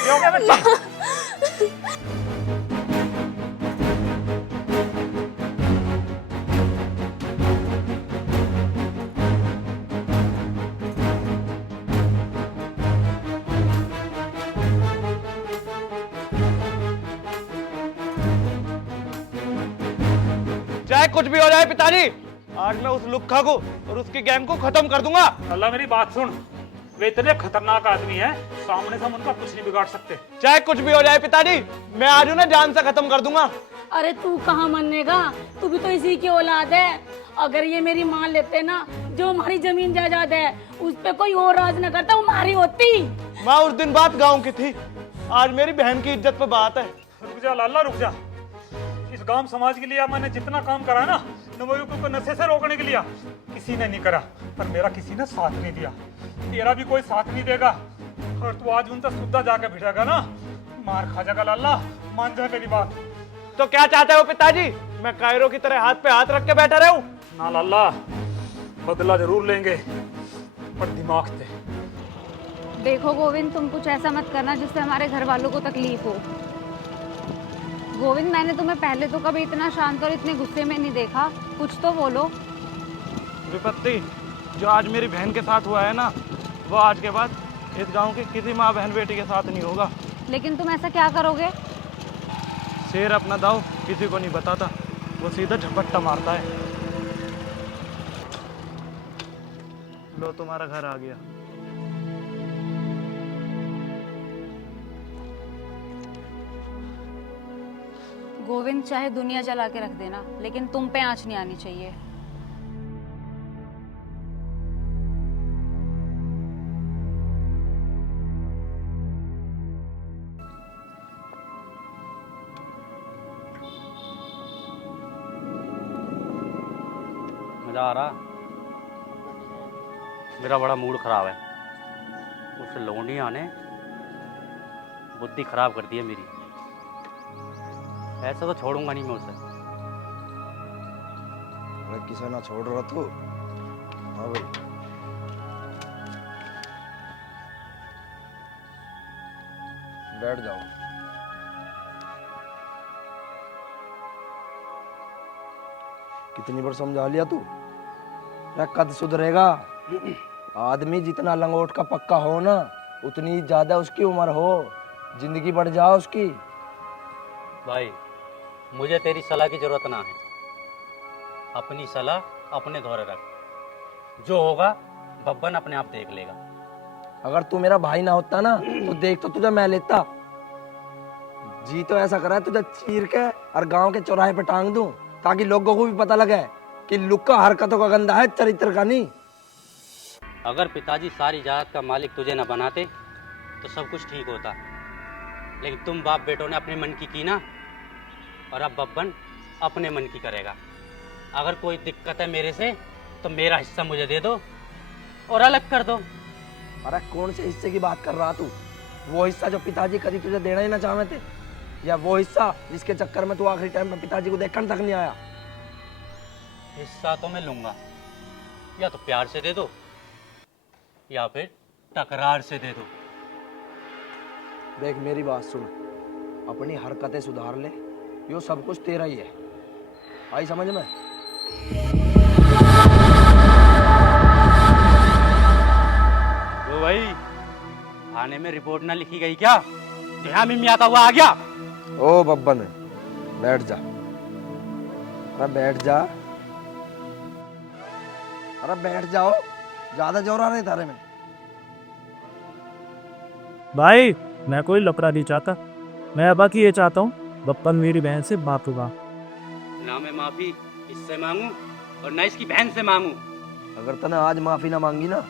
ये हो गया बच्चा? चाहे कुछ भी हो जाए पिताजी, आज मैं उस लुक्खा को और उसकी गैंग को खत्म कर दूंगा। अल्लाह मेरी बात सुन, वे इतने खतरनाक आदमी हैं, सामने से हम उनका कुछ नहीं बिगाड़ सकते। चाहे कुछ भी हो जाए पिताजी, मैं आज उन्हें जान से खत्म कर दूंगा। अरे तू कहाँ मानेगा, तू भी तो इसी की औलाद है। अगर ये मेरी मान लेते ना, जो हमारी जमीन जायदाद है उस पे कोई और राज न करता, वो हमारी होती। माँ उस दिन बात गाँव की थी, आज मेरी बहन की इज्जत पे बात है। रुक जा लाला, रुक जा। इस गांव समाज के लिए मैंने जितना काम करा ना, नवयुवकों को नशे से रोकने के लिए, किसी ने नहीं करा। पर मेरा किसी ने साथ नहीं दिया, तेरा भी कोई साथ नहीं देगा। और तू आज उनसे सुद्धा जाके भिड़ेगा ना, मार खा जाएगा लाला, मान जा मेरी बात। तो क्या चाहते हो पिताजी, मैं कायरो की तरह हाथ पे हाथ रख के बैठा रहूं? ना लाला, बदला जरूर लेंगे, पर दिमाग से। देखो गोविंद, तुम कुछ ऐसा मत करना जिससे हमारे घर वालों को तकलीफ हो। गोविंद, मैंने तुम्हें पहले तो कभी इतना शांत और इतने गुस्से में नहीं देखा, कुछ तो बोलो। विपत्ति, जो आज मेरी बहन के साथ हुआ है ना, वो आज के बाद इस गांव की किसी माँ बहन बेटी के साथ नहीं होगा। लेकिन तुम ऐसा क्या करोगे? शेर अपना दाव किसी को नहीं बताता, वो सीधा झपट्टा मारता है। लो तुम्हारा घर आ गया। गोविंद, चाहे दुनिया जला के रख देना, लेकिन तुम पे आंच नहीं आनी चाहिए। मजा आ रहा? मेरा बड़ा मूड खराब है। उस लोंडिया ने बुद्धि खराब कर दी है मेरी। ऐसा तो छोड़ूंगा नहीं मैं उसे। अरे किसे ना छोड़ रहा तू? हाँ भाई, बैठ जाओ। कितनी बार समझा लिया तू? अरे कद सुधरेगा। आदमी जितना लंगोट का पक्का हो ना, उतनी ज्यादा उसकी उम्र हो, जिंदगी बढ़ जाओ उसकी। भाई मुझे तेरी सलाह की जरूरत ना है, अपनी सलाह अपने धोरे रख, जो होगा बब्बन अपने आप देख लेगा। अगर तू मेरा भाई ना होता ना तो देख तो तुझे मैं लेता। जी तो ऐसा करा है तुझे चीर के और गांव के चौराहे पे टांग दूं, ताकि लोगों को भी पता लगे कि लुक्का हरकतों का गंदा है, चरित्र का नहीं। अगर पिताजी सारी जायदाद का मालिक तुझे न बनाते तो सब कुछ ठीक होता, लेकिन तुम बाप बेटों ने अपने मन की ना, और अब बब्बन अपने मन की करेगा। अगर कोई दिक्कत है मेरे से तो मेरा हिस्सा मुझे दे दो और अलग कर दो। अरे कौन से हिस्से की बात कर रहा तू? वो हिस्सा जो पिताजी कभी तुझे देना ही ना चाहते थे, या वो हिस्सा जिसके चक्कर में तू आखिरी टाइम में पिताजी को देखने तक नहीं आया? हिस्सा तो मैं लूंगा, या तो प्यार से दे दो या फिर तकरार से दे दो। देख मेरी बात सुन, अपनी हरकतें सुधार ले, यो सब कुछ तेरा ही है। आई समझ में? तो भाई थाने में रिपोर्ट ना लिखी गई क्या? जहाँ में आता हुआ आ गया। ओ बब्बन, बैठ जा। अरे बैठ जा, अरे बैठ जाओ, ज्यादा जोर आ रहा है थारे में। भाई मैं कोई लफड़ा नहीं चाहता, मैं अब की ये चाहता हूँ बप्पन मेरी बहन से माफ हुआ। ना मैं माफी इससे मांगू और ना इसकी बहन से मांगू। अगर तूने आज माफी ना मांगी ना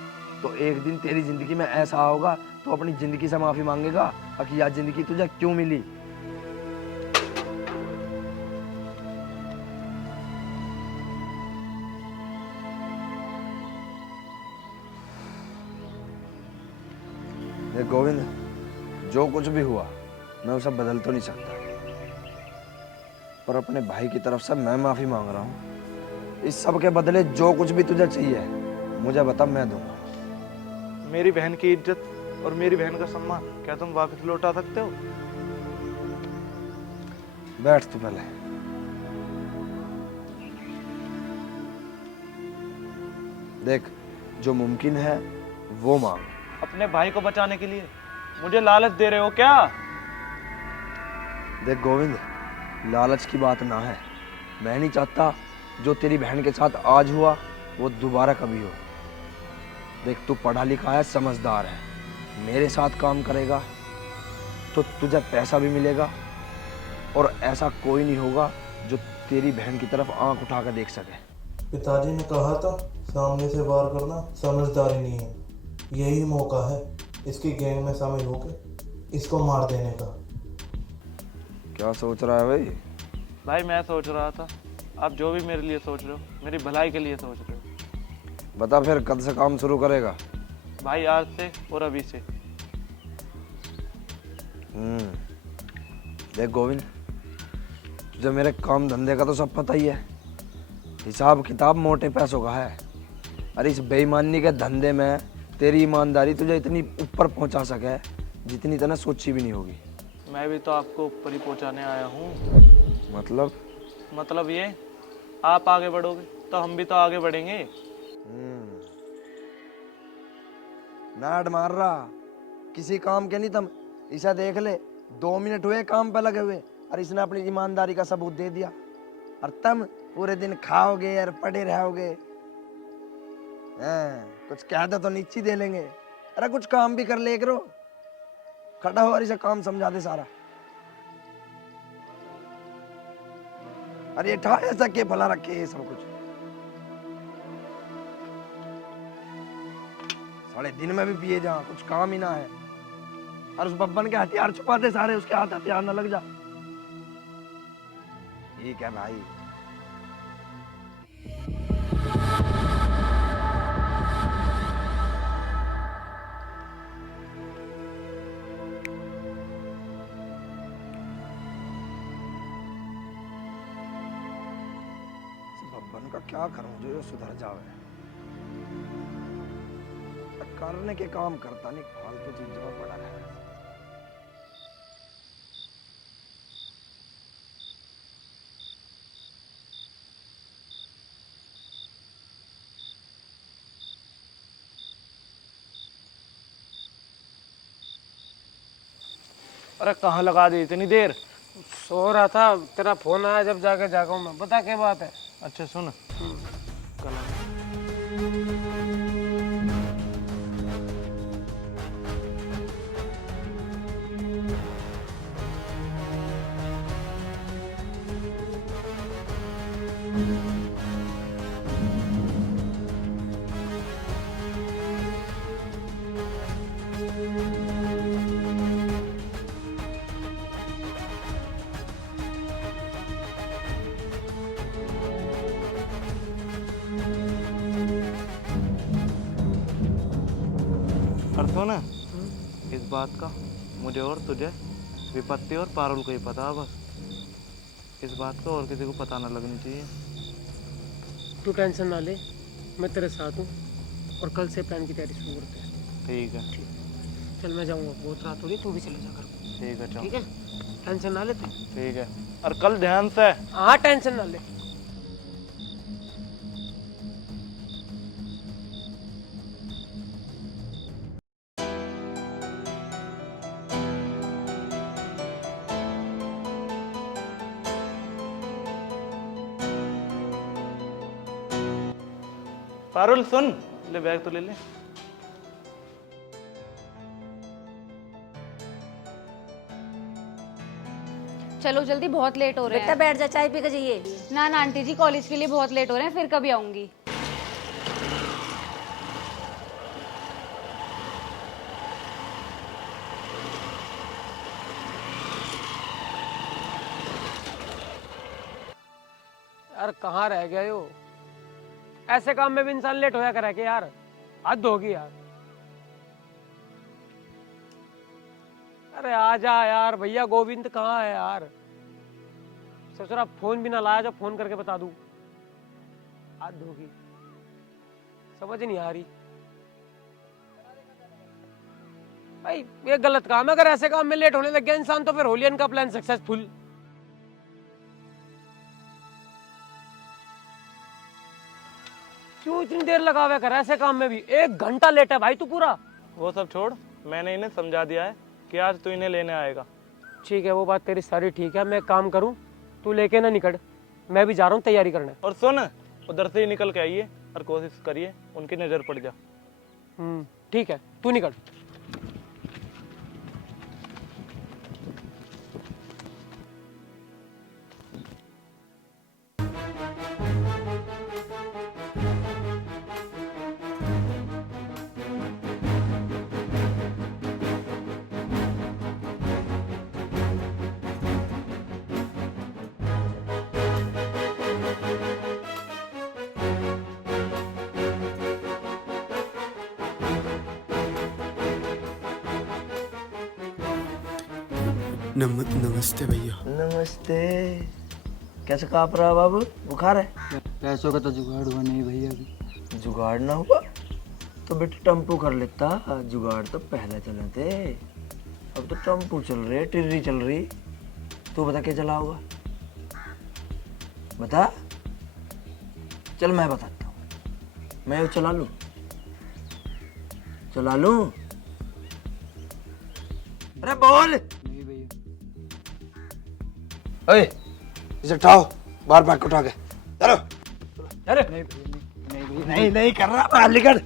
तो एक दिन तेरी जिंदगी में ऐसा होगा तो अपनी जिंदगी से माफी मांगेगा कि यह जिंदगी तुझे क्यों मिली। देख गोविंद, जो कुछ भी हुआ मैं उसे बदल तो नहीं सकता, पर अपने भाई की तरफ से मैं माफी मांग रहा हूँ। इस सब के बदले जो कुछ भी तुझे चाहिए मुझे बता, मैं दूंगा। मेरी बहन की इज्जत और मेरी बहन का सम्मान क्या तुम वापस लौटा सकते हो? बैठ तू पहले। देख, जो मुमकिन है वो मांग। अपने भाई को बचाने के लिए मुझे लालच दे रहे हो क्या? देख गोविंद, लालच की बात ना है। मैं नहीं चाहता जो तेरी बहन के साथ आज हुआ वो दोबारा कभी हो। देख, तू पढ़ा लिखा है, समझदार है, मेरे साथ काम करेगा तो तुझे पैसा भी मिलेगा और ऐसा कोई नहीं होगा जो तेरी बहन की तरफ आंख उठा कर देख सके। पिताजी ने कहा था सामने से वार करना समझदारी नहीं है, यही मौका है इसकी गैंग में शामिल होकर इसको मार देने का। क्या सोच रहा है भाई? भाई मैं सोच रहा था आप जो भी मेरे लिए सोच रहे हो मेरी भलाई के लिए सोच रहे हो। बता फिर कब से काम शुरू करेगा? भाई आज से और अभी से। देख गोविंद, तुझे मेरे काम धंधे का तो सब पता ही है, हिसाब किताब मोटे पैसों का है। अरे इस बेईमानी के धंधे में तेरी ईमानदारी तुझे इतनी ऊपर पहुंचा सके जितनी तूने सोची भी नहीं होगी। मैं भी तो आपको ऊपर ही पहुंचाने आया हूँ। मतलब ये, आप आगे बढ़ोगे तो हम भी तो आगे बढ़ेंगे। नाड मार रहा, किसी काम के नहीं तुम। इसे देख ले, 2 मिनट हुए काम पे लगे हुए और इसने अपनी ईमानदारी का सबूत दे दिया, और तुम पूरे दिन खाओगे और पड़े रहोगे। कुछ कह दो तो नीचे दे लेंगे। अरे कुछ काम भी कर ले करो, खड़ा हो और इसे काम समझा दे सारा। अरे ठा ऐसा के भला रखे ये सब कुछ। साढ़े दिन में भी पिए जा, कुछ काम ही ना है। और उस बब्बन के हथियार छुपा दे सारे, उसके हाथ हथियार ना लग जा। ठीक है भाई। बब्बन का क्या करूं जो ये सुधर जावे। करने के काम करता नहीं, फालतू चीजों में पड़ा है। अरे कहाँ लगा दी इतनी देर? सो रहा था, तेरा फोन आया जब जाके जागा हूँ मैं। बता क्या बात है? अच्छा सुन, और सुन, इस बात का मुझे और तुझे, विपत्ति और पारुल को ही पता है बस। इस बात का और किसी को पता ना लगनी चाहिए। तू टेंशन ना ले, मैं तेरे साथ हूँ और कल से प्लान की तैयारी शुरू करते हैं। ठीक है। चल मैं जाऊँगा, बहुत रात हो रही, तू भी चले जा घर को। ठीक है चल। ठीक है, टेंशन ना ले तू। ठीक है, और कल ध्यान से। हाँ टेंशन ना ले। पारुल सुन, ले बैग तो ले ले। चलो जल्दी, बहुत लेट हो रहे बेटा हैं। बैठ जा, चाय पी के जाइए। ना ना आंटी जी, कॉलेज के लिए बहुत लेट हो रहे हैं, फिर कभी आऊंगी। यार कहाँ रह गया यो? ऐसे काम में भी इंसान लेट होया करे कि यार, हद होगी यार। अरे आजा यार, भैया गोविंद कहाँ है यार? सोच रहा फोन भी ना लाया, जो फोन करके बता दूं। हद होगी, समझ नहीं आ रही भाई। ये गलत काम है, अगर ऐसे काम में लेट होने लग गया इंसान तो फिर होलियन का प्लान सक्सेसफुल। क्यों इतनी देर लगा हुआ कर ऐसे काम में भी? 1 घंटा लेट है भाई तू पूरा। वो सब छोड़, मैंने इन्हें समझा दिया है कि आज तू इन्हें लेने आएगा। ठीक है, वो बात तेरी सारी ठीक है। मैं एक काम करूं, तू लेके ना निकल, मैं भी जा रहा हूँ तैयारी करने। और सुन, उधर से ही निकल के आइए और कोशिश करिए उनकी नजर पड़ जा। ठीक है, तू निकल। नमस्ते भैया। नमस्ते। कैसे काँप रहा बाबू? बुखार है? पैसों का तो जुगाड़ हुआ नहीं भैया अभी। जुगाड़ ना हुआ तो बेटा टम्पू कर लेता। जुगाड़ तो पहले चले थे, अब तो टम्पू चल रहे, टिर्री चल रही। तू बता क्या चला होगा? बता। चल मैं बताता हूँ, मैं चला लूँ? चला लूँ? अरे बोल। नहीं भैया। ओए, इसे उठाओ, बाहर बैग उठा के चलो। अरे नहीं भैया, नहीं नहीं नहीं कर रहा, बाहर निकल।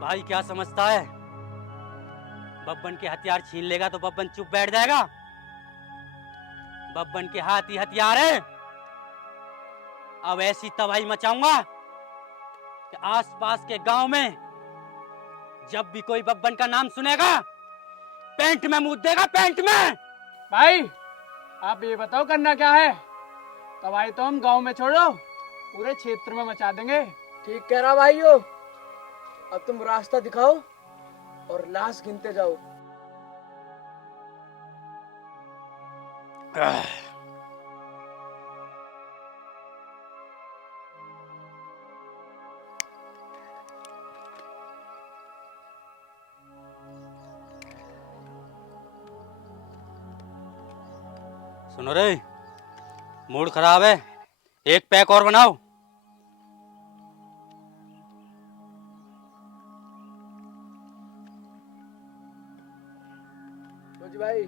भाई क्या समझता है? बब्बन के हथियार छीन लेगा तो बब्बन चुप बैठ जाएगा? बब्बन के हाथ ही हथियार है। अब ऐसी तबाही मचाऊंगा कि आसपास के गांव में जब भी कोई बब्बन का नाम सुनेगा पेंट में मुंह देगा, पेंट में। भाई आप ये बताओ करना क्या है? तबाही तो हम गांव में छोड़ो, पूरे क्षेत्र में मचा देंगे। ठीक कह रहा भाइयों। अब तुम रास्ता दिखाओ और लाश गिनते जाओ। सुनो रे, मूड खराब है, एक पैक और बनाओ। लो जी भाई।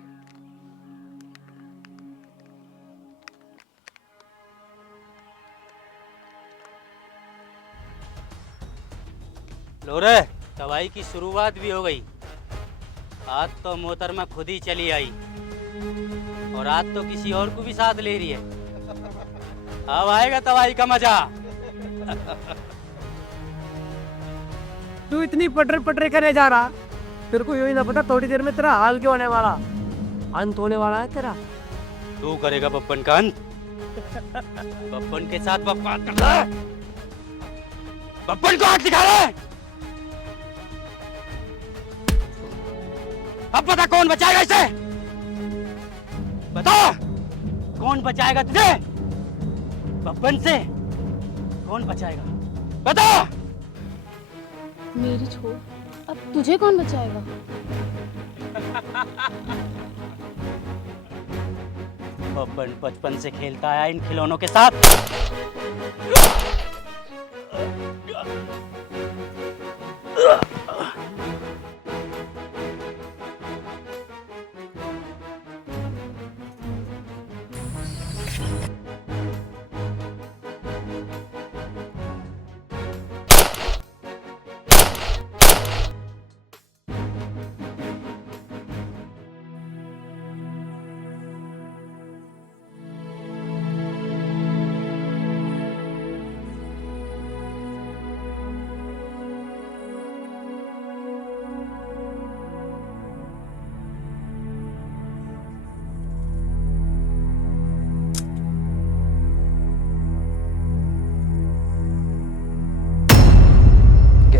लो रे, दवाई की शुरुआत भी हो गई। आज तो मोहतरमा खुद ही चली आई और आज तो किसी और को भी साथ ले रही है। अब आएगा दवाई का मजा। तू इतनी पटर पटर करे जा रहा, तेरे को यही ना पता थोड़ी देर में तेरा हाल क्या होने वाला, अंत होने वाला है तेरा। तू करेगा बब्बन का अंत? बब्बन के साथ बकवास कर रहा है? बब्बन को हाथ दिखा रहा है? अब बता कौन बचाएगा इसे? बता कौन बचाएगा तुझे बब्बन से? कौन बचाएगा बता। मेरी छोड़, अब तुझे कौन बचाएगा? बब्बन बचपन से खेलता आया इन खिलौनों के साथ।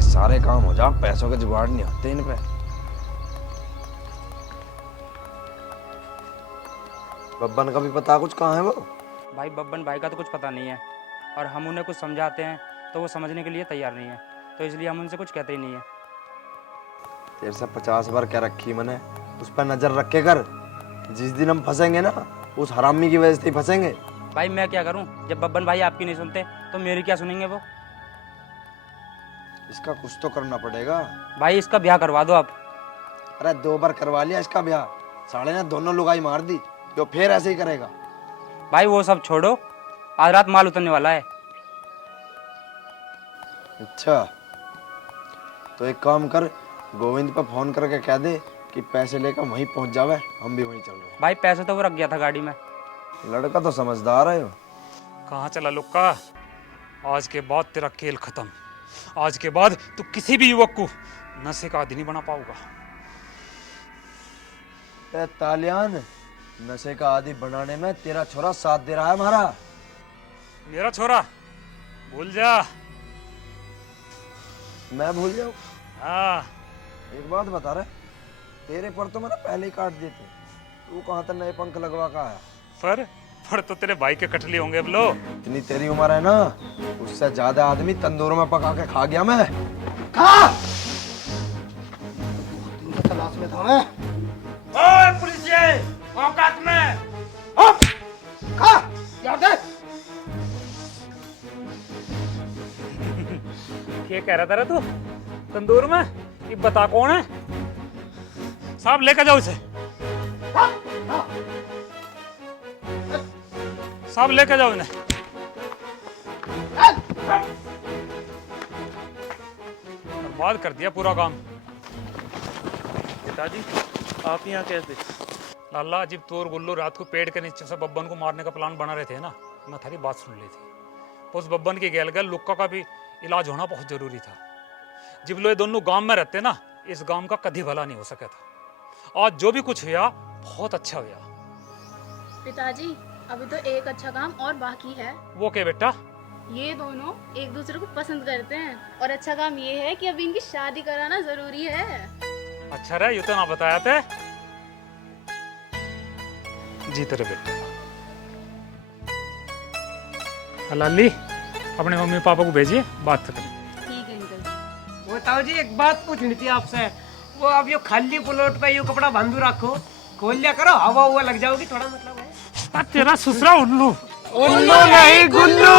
सारे काम हो जा, पैसों के जुगाड़ नहीं होते इन पे। बब्बन का भी पता कुछ कहाँ है वो? भाई बब्बन भाई का तो कुछ पता नहीं है, और हम उन्हें कुछ समझाते हैं तो वो समझने के लिए तैयार नहीं है, तो इसलिए हम उनसे कुछ कहते ही नहीं है। तेरे से 50 बार क्या रखी मैंने, उस पर नजर रख के कर। जिस दिन हम फंसेंगे ना, उस हरामी की वजह से ही फंसेंगे। भाई मैं क्या करूं, जब बब्बन भाई आपकी नहीं सुनते तो मेरी क्या सुनेंगे वो? इसका कुछ तो करना पड़ेगा। भाई इसका ब्याह करवा दो आप। अरे 2 बार करवा लिया इसका ब्याह, साले ने दोनों लुगाई मार दी, जो फिर ऐसे ही करेगा। भाई वो सब छोड़ो, आज रात माल उतरने वाला है। अच्छा तो एक काम कर, गोविंद पे फोन करके कह दे कि पैसे लेकर वहीं पहुंच जावे, हम भी वहीं चल रहे हैं। भाई पैसे तो वो रख गया था गाड़ी में। लड़का तो समझदार है। कहाँ चला लुक्का? आज के बाद तेरा खेल खत्म। आज के बाद तू किसी भी युवक को नशे का आदी नहीं बना पाऊंगा। तालियान, नशे का आदी बनाने में तेरा छोरा साथ दे रहा है हमारा। मेरा छोरा भूल जा। मैं भूल जाऊं? हाँ। एक बात बता रहे, तेरे पर तो मैंने पहले ही काट दिए थे, तू कहाँ तक नए पंख लगवा का आया? पर तो तेरे भाई के कटली होंगे अब लो। इतनी तेरी उम्र है ना, उससे ज्यादा आदमी तंदूर में पका के खा गया मैं। खा तलाश में था मैं। ओए पुलिसिए, औकात में। खा याद है? क्या कह रहा था रे तू तंदूर में? ये बता कौन है? साहब लेकर जाओ इसे। साहब लेकर जाओ इन्हें। बर्बाद कर दिया पूरा काम। पिताजी आप यहाँ कैसे? लाला जब तू और गुल्लू रात को पेड़ के नीचे से बब्बन को मारने का प्लान बना रहे थे ना, मैं थारी बात सुन ली थी। उस बब्बन की गैल लुक्का का भी इलाज होना बहुत जरूरी था। जब लोग दोनों गांव में रहते ना, इस गांव का कभी भला नहीं हो सका था। आज जो भी कुछ हुआ बहुत अच्छा हुआ। पिताजी अभी तो एक अच्छा काम और बाकी है। वो क्या बेटा? ये दोनों एक दूसरे को पसंद करते हैं, और अच्छा काम ये है कि अभी इनकी शादी कराना जरूरी है। अच्छा रहा, ये तो ना बताया थे। जी तेरे बेटे। लाली अपने मम्मी पापा को भेजिए, बात करें। ठीक है अंकल। वो ताऊ जी एक बात पूछनी थी आपसे। वो अब यो खाली प्लॉट पे यो कपड़ा बांधू रखो, खोल लिया करो, हवा हुआ लग जाओगी थोड़ा, मतलब है। तेरा ससुरा उल्लू। उल्लू नहीं गुल्लू।